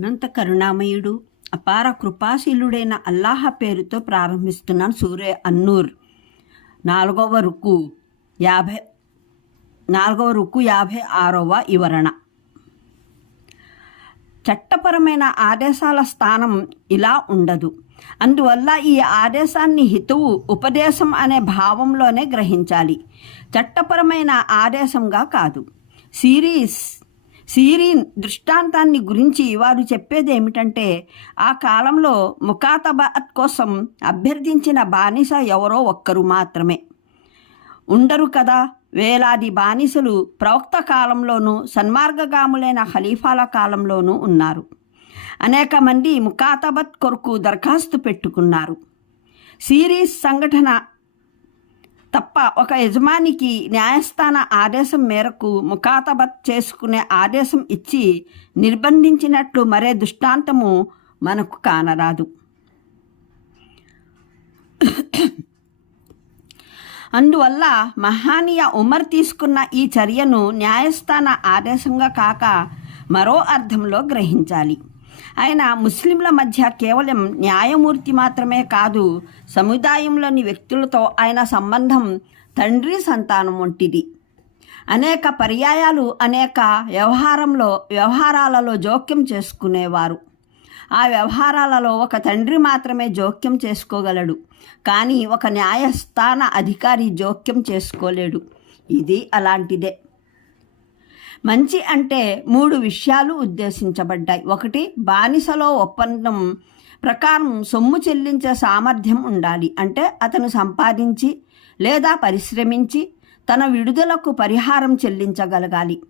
అనంత కరుణామయుడు అపార కృపాశీలుడైన అల్లాహ పేరుతో ప్రారంభిస్తున్నాను సూర్య అన్నూర్. నాలుగవ రుకు యాభై నాలుగవ రుకు యాభై ఆరవ వివరణ. చట్టపరమైన ఆదేశాల స్థానం ఇలా ఉండదు. అందువల్ల ఈ ఆదేశాన్ని హితువు ఉపదేశం అనే భావంలోనే గ్రహించాలి. చట్టపరమైన ఆదేశంగా కాదు. సిరీస్ సిరీన్ దృష్టాంతాన్ని గురించి వారు చెప్పేది ఏమిటంటే ఆ కాలంలో ముఖాతబాత్ కోసం అభ్యర్థించిన బానిస ఎవరో ఒక్కరు మాత్రమే. ఉండరు కదా వేలాది బానిసలు ప్రవక్త కాలంలోనూ సన్మార్గగాములైన ఖలీఫాల కాలంలోనూ ఉన్నారు. అనేక మంది ముఖాతబత్ కొరకు దరఖాస్తు పెట్టుకున్నారు. సిరీస్ సంఘటన తప్ప ఒక యజమానికి న్యాయస్థాన ఆదేశం మేరకు ముఖాతబత్ చేసుకునే ఆదేశం ఇచ్చి నిర్బంధించినట్లు మరే దృష్టాంతము మనకు కానరాదు. అందువల్ల మహానీయ ఉమర్ తీసుకున్న ఈ చర్యను న్యాయస్థాన ఆదేశంగా కాక మరో అర్థంలో గ్రహించాలి. ఆయన ముస్లింల మధ్య కేవలం న్యాయమూర్తి మాత్రమే కాదు సముదాయంలోని వ్యక్తులతో ఆయన సంబంధం తండ్రి సంతానం వంటిది. అనేక పర్యాయాలు అనేక వ్యవహారంలో వ్యవహారాలలో జోక్యం చేసుకునేవారు. ఆ వ్యవహారాలలో ఒక తండ్రి మాత్రమే జోక్యం చేసుకోగలడు. కానీ ఒక న్యాయస్థాన అధికారి జోక్యం చేసుకోలేడు. ఇది అలాంటిదే. మంచి అంటే మూడు విషయాలు ఉద్దేశించబడ్డాయి. ఒకటి బానిసలో ఒప్పందం ప్రకారం సొమ్ము చెల్లించే సామర్థ్యం ఉండాలి. అంటే అతను సంపాదించి లేదా పరిశ్రమించి తన విడుదలకు పరిహారం చెల్లించగలగాలి.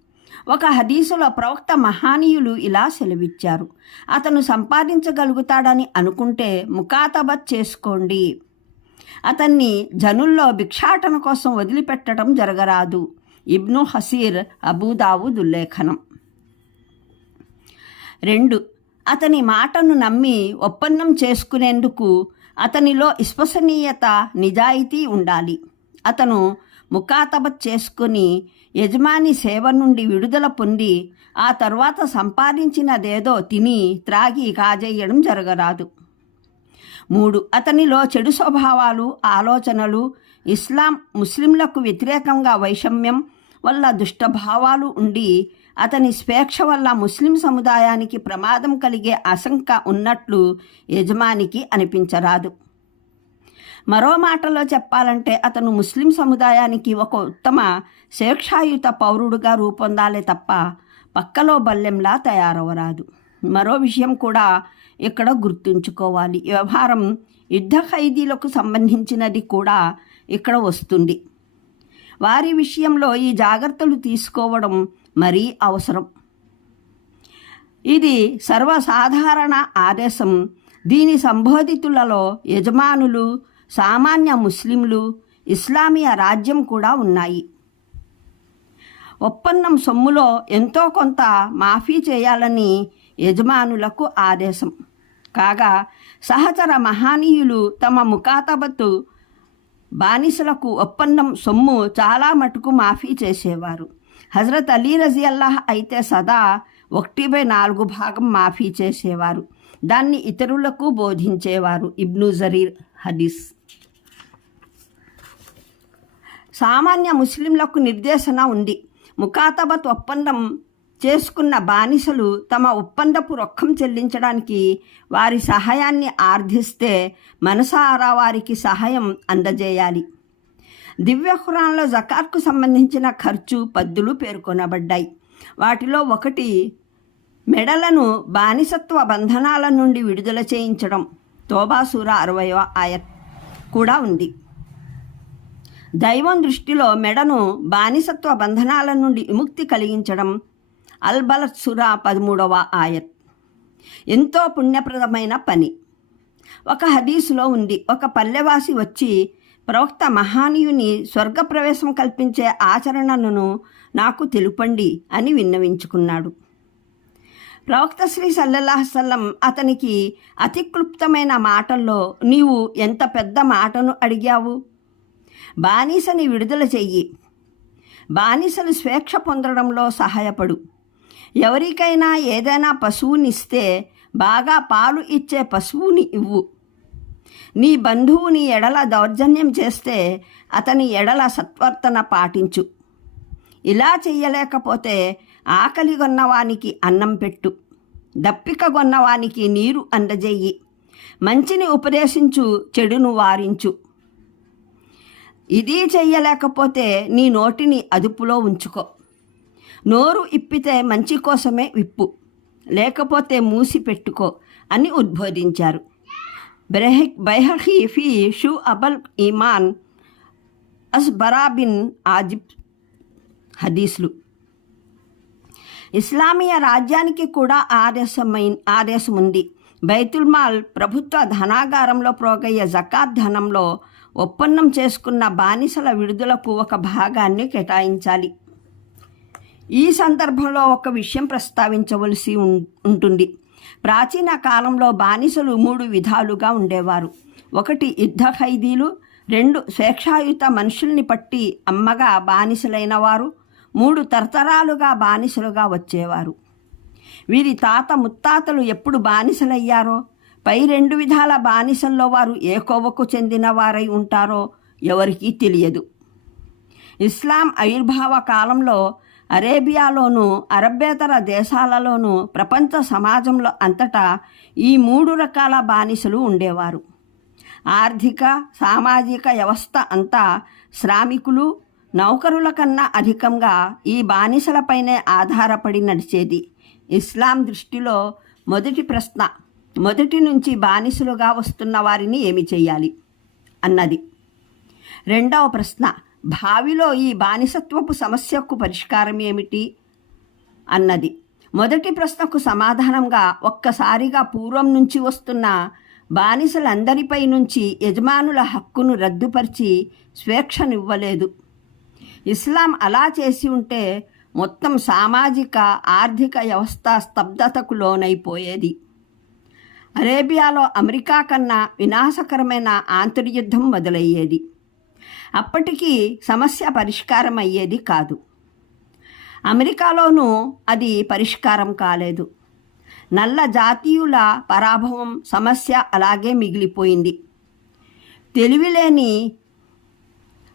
ఒక హదీసులో ప్రవక్త మహానీయులు ఇలా సెలవిచ్చారు. అతను సంపాదించగలుగుతాడని అనుకుంటే ముఖాతబత్ చేసుకోండి. అతన్ని జనుల్లో భిక్షాటన కోసం వదిలిపెట్టడం జరగరాదు. ఇబ్ను హసీర్ అబూదావుద్ ఉల్లేఖనం రెండు అతని మాటను నమ్మి ఒప్పందం చేసుకునేందుకు అతనిలో విశ్వసనీయత నిజాయితీ ఉండాలి. అతను ముఖాతబత్ చేసుకుని యజమాని సేవ నుండి విడుదల పొంది ఆ తర్వాత సంపాదించినదేదో తిని త్రాగి కాజేయడం జరగరాదు. మూడు అతనిలో చెడు స్వభావాలు ఆలోచనలు ఇస్లాం ముస్లింలకు వ్యతిరేకంగా వైషమ్యం వల్ల దుష్టభావాలు ఉండి అతని స్వేచ్ఛ వల్ల ముస్లిం సముదాయానికి ప్రమాదం కలిగే ఆశంక ఉన్నట్లు యజమానికి అనిపించరాదు. మరో మాటలో చెప్పాలంటే అతను ముస్లిం సముదాయానికి ఒక ఉత్తమ స్వేచ్ఛాయుత పౌరుడుగా రూపొందాలే తప్ప పక్కలో బల్లెంలా తయారవరాదు. మరో విషయం కూడా ఇక్కడ గుర్తుంచుకోవాలి. వ్యవహారం యుద్ధ ఖైదీలకు సంబంధించినది కూడా ఇక్కడ వస్తుంది. వారి విషయంలో ఈ జాగ్రత్తలు తీసుకోవడం మరీ అవసరం. ఇది సర్వసాధారణ ఆదేశం. దీని సంబోధితులలో యజమానులు సామాన్య ముస్లింలు ఇస్లామీయ రాజ్యం కూడా ఉన్నాయి. ఒప్పందం సొమ్ములో ఎంతో కొంత మాఫీ చేయాలని యజమానులకు ఆదేశం. కాగా సహచర మహానీయులు తమ ముఖాతబత్తు బానిసలకు ఒప్పందం సొమ్ము చాలా మటుకు మాఫీ చేసేవారు. హజరత్ అలీ రజీ అల్లాహ్ అయితే సదా ఒకటి బై నాలుగు భాగం మాఫీ చేసేవారు. దాన్ని ఇతరులకు బోధించేవారు. ఇబ్ను జరీర్ హదీస్. సామాన్య ముస్లింలకు నిర్దేశన ఉంది. ముఖాతబత్ ఒప్పందం చేసుకున్న బానిసలు తమ ఒప్పందపు రొక్కం చెల్లించడానికి వారి సహాయాన్ని ఆర్థిస్తే మనసారా వారికి సహాయం అందజేయాలి. దివ్య ఖురాన్లో జకాత్కు సంబంధించిన ఖర్చు పద్దులు పేర్కొనబడ్డాయి. వాటిలో ఒకటి మెడలను బానిసత్వ బంధనాల నుండి విడుదల చేయించడం. తోబాసూర అరవయవ ఆయత్ కూడా ఉంది. దైవం దృష్టిలో మెడను బానిసత్వ బంధనాల నుండి విముక్తి కలిగించడం అల్బలత్ సురా పదమూడవ ఆయత్. ఎంతో పుణ్యప్రదమైన పని. ఒక హదీసులో ఉంది ఒక పల్లెవాసి వచ్చి ప్రవక్త మహానీయుని స్వర్గప్రవేశం కల్పించే ఆచరణను నాకు తెలుపండి అని విన్నవించుకున్నాడు. ప్రవక్త శ్రీ సల్లల్లాహసల్లం అతనికి అతి క్లుప్తమైన మాటల్లో నీవు ఎంత పెద్ద మాటను అడిగావు? బానిసని విడుదల చెయ్యి. బానిసలు స్వేచ్ఛ పొందడంలో సహాయపడు. ఎవరికైనా ఏదైనా పశువునిస్తే బాగా పాలు ఇచ్చే పశువుని ఇవ్వు. నీ బంధువుని ఎడల దౌర్జన్యం చేస్తే అతని ఎడల సత్వర్తన పాటించు. ఇలా చెయ్యలేకపోతే ఆకలి కొన్నవానికి అన్నం పెట్టు. దప్పిక కొన్నవానికి నీరు అందజేయి. మంచిని ఉపదేశించు చెడును వారించు. ఇది చెయ్యలేకపోతే నీ నోటిని అదుపులో ఉంచుకో. నోరు ఇప్పితే మంచి కోసమే విప్పు. లేకపోతే మూసి పెట్టుకో అని ఉద్బోధించారు. బ్రెహిక్ బైహీ ఫీ షూ అబల్ ఇమాన్ అస్ బరాబిన్ ఆజిబ్ హదీస్లు. ఇస్లామీయ రాజ్యానికి కూడా ఆదేశమై ఆదేశం ఉంది బైతుల్మాల్ ప్రభుత్వ ధనాగారంలో ప్రోగయ్యే జకాత్ ధనంలో ఒప్పందం చేసుకున్న బానిసల విడుదలకు ఒక భాగాన్ని కేటాయించాలి. ఈ సందర్భంలో ఒక విషయం ప్రస్తావించవలసి ఉం- ఉంటుంది. ప్రాచీన కాలంలో బానిసలు మూడు విధాలుగా ఉండేవారు. ఒకటి యుద్ధ ఖైదీలు రెండు స్వేచ్ఛాయుత మనుషుల్ని పట్టి అమ్మగా బానిసలైన వారు మూడు తరతరాలుగా బానిసలుగా వచ్చేవారు. వీరి తాత ముత్తాతలు ఎప్పుడు బానిసలయ్యారో పై రెండు విధాల బానిసల్లో వారు ఏ కోవకు చెందిన వారై ఉంటారో ఎవరికీ తెలియదు. ఇస్లాం ఆవిర్భావ కాలంలో అరేబియాలోను అరబ్బేతర దేశాలలోనూ ప్రపంచ సమాజంలో అంతటా ఈ మూడు రకాల బానిసలు ఉండేవారు. ఆర్థిక సామాజిక వ్యవస్థ అంతా శ్రామికులు నౌకరుల కన్నా అధికంగా ఈ బానిసలపైనే ఆధారపడి నడిచేది. ఇస్లాం దృష్టిలో మొదటి ప్రశ్న మొదటి నుంచి బానిసలుగా వస్తున్న వారిని ఏమి చేయాలి? అన్నది. రెండవ ప్రశ్న భావిలో ఈ బానిసత్వపు సమస్యకు పరిష్కారం ఏమిటి? అన్నది. మొదటి ప్రశ్నకు సమాధానంగా ఒక్కసారిగా పూర్వం నుంచి వస్తున్న బానిసలందరిపై నుంచి యజమానుల హక్కును రద్దుపరిచి స్వేచ్ఛనివ్వలేదు. ఇస్లాం అలా చేసి ఉంటే మొత్తం సామాజిక ఆర్థిక వ్యవస్థ స్తబ్దతకు లోనైపోయేది. అరేబియాలో అమెరికా కన్నా వినాశకరమైన ఆంతర్యుద్ధం మొదలయ్యేది. అప్పటికీ సమస్య పరిష్కారం అయ్యేది కాదు. అమెరికాలోనూ అది పరిష్కారం కాలేదు. నల్ల జాతీయుల పరాభవం సమస్య అలాగే మిగిలిపోయింది. తెలివిలేని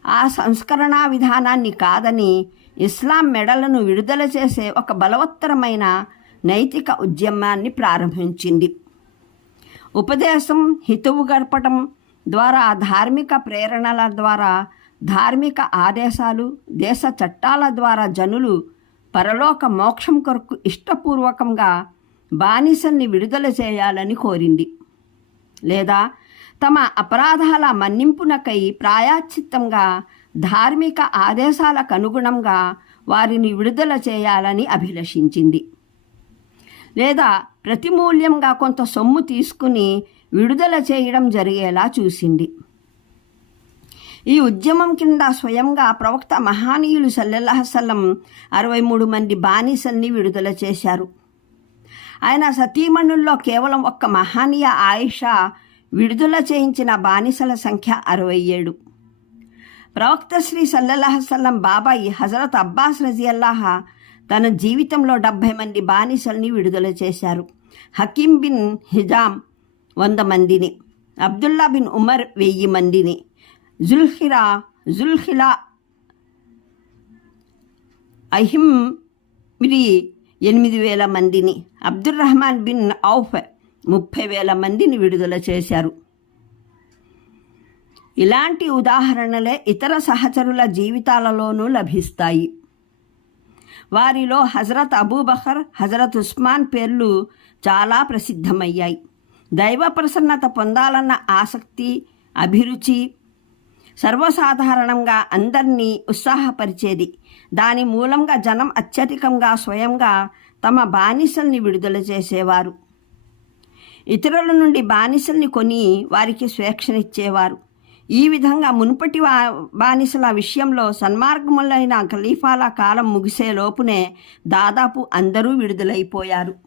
ఆ సంస్కరణ విధానాన్ని కాదని ఇస్లాం మెడలను విడుదల చేసే ఒక బలవత్తరమైన నైతిక ఉద్యమాన్ని ప్రారంభించింది. ఉపదేశం హితవు గడపటం ద్వారా ధార్మిక ప్రేరణల ద్వారా ధార్మిక ఆదేశాలు దేశ చట్టాల ద్వారా జనులు పరలోక మోక్షం కొరకు ఇష్టపూర్వకంగా బానిసల్ని విడుదల చేయాలని కోరింది. లేదా తమ అపరాధాల మన్నింపునకై ప్రాయాచిత్తంగా ధార్మిక ఆదేశాలకు అనుగుణంగా వారిని విడుదల చేయాలని అభిలషించింది. లేదా ప్రతిమూల్యంగా కొంత సొమ్ము తీసుకుని విడుదల చేయడం జరిగేలా చూసింది. ఈ ఉద్యమం కింద స్వయంగా ప్రవక్త మహానీయులు సల్లెల్లహసల్లం అరవై మూడు మంది బానిసల్ని విడుదల చేశారు. ఆయన సతీమణుల్లో కేవలం ఒక్క మహానీయ ఆయిషా విడుదల చేయించిన బానిసల సంఖ్య అరవై ఏడు. ప్రవక్త శ్రీ సల్లెల్లహసల్లం బాబాయి హజరత్ అబ్బాస్ రజియల్లాహ తన జీవితంలో డెబ్భై మంది బానిసల్ని విడుదల చేశారు. హకీం బిన్ హిజామ్ వంద మందిని. అబ్దుల్లా బిన్ ఉమర్ వెయ్యి మందిని. జుల్హిరా జుల్హిలా అహిమ్రి ఎనిమిది వేల మందిని. అబ్దుల్ రహమాన్ బిన్ ఔఫ్ ముప్పై వేల మందిని విడుదల చేశారు. ఇలాంటి ఉదాహరణలే ఇతర సహచరుల జీవితాలలోనూ లభిస్తాయి. వారిలో హజరత్ అబూబకర్ హజరత్ ఉస్మాన్ పేర్లు చాలా ప్రసిద్ధమయ్యాయి. దైవ ప్రసన్నత పొందాలన్న ఆసక్తి అభిరుచి సర్వసాధారణంగా అందరినీ ఉత్సాహపరిచేది. దాని మూలంగా జనం అత్యధికంగా స్వయంగా తమ బానిసల్ని విడుదల చేసేవారు. ఇతరుల నుండి బానిసల్ని కొని వారికి స్వేచ్ఛనిచ్చేవారు ఈ విధంగా మునుపటి వా బానిసల విషయంలో సన్మార్గములైన ఖలీఫాల కాలం ముగిసే లోపునే దాదాపు అందరూ విడుదలైపోయారు.